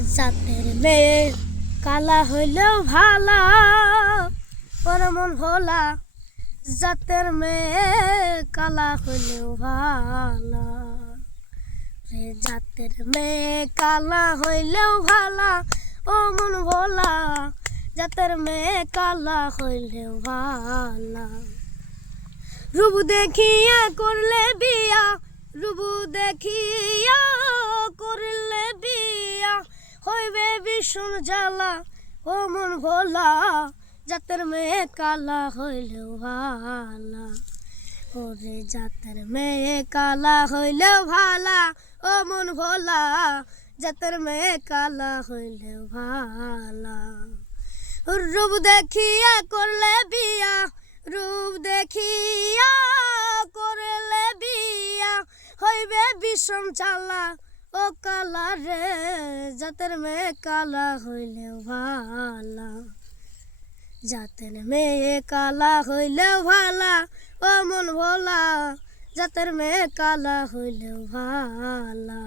জাতের মেয়ে, কালা হইলেও ভালা, ওর মন ভোলা। জাতের মেয়ে, কালা হইলেও ভালা। রে জাতের মেয়ে, কালা হইলেও ভালা, ও মন ভোলা। জাতের মেয়ে, কালা হইলেও ভালা। রুবু দেখিয়া করলে বিয়া রুবু দেখিয়া করলে ভীষণ জ্বালা ও মন ভোলা, জাতের মেয়ে কালা হইলেও ভালা। ওরে জাতের মেয়ে কালা হইলেও ভালা, ও মন ভোলা, জাতের মেয়ে কালা হইলেও ভালা। রূপ দেখিয়া করলে বিয়া, রূপ দেখিয়া করলে বিয়া, হইবে বিষম চালা ও কালা রে, জাতের মেয়ে কালা হইলেও ভালা। জাতের মেয়ে কালা হইলেও ভালা, ও মন ভোলা। জাতের মেয়ে কালা হইলেও ভালা।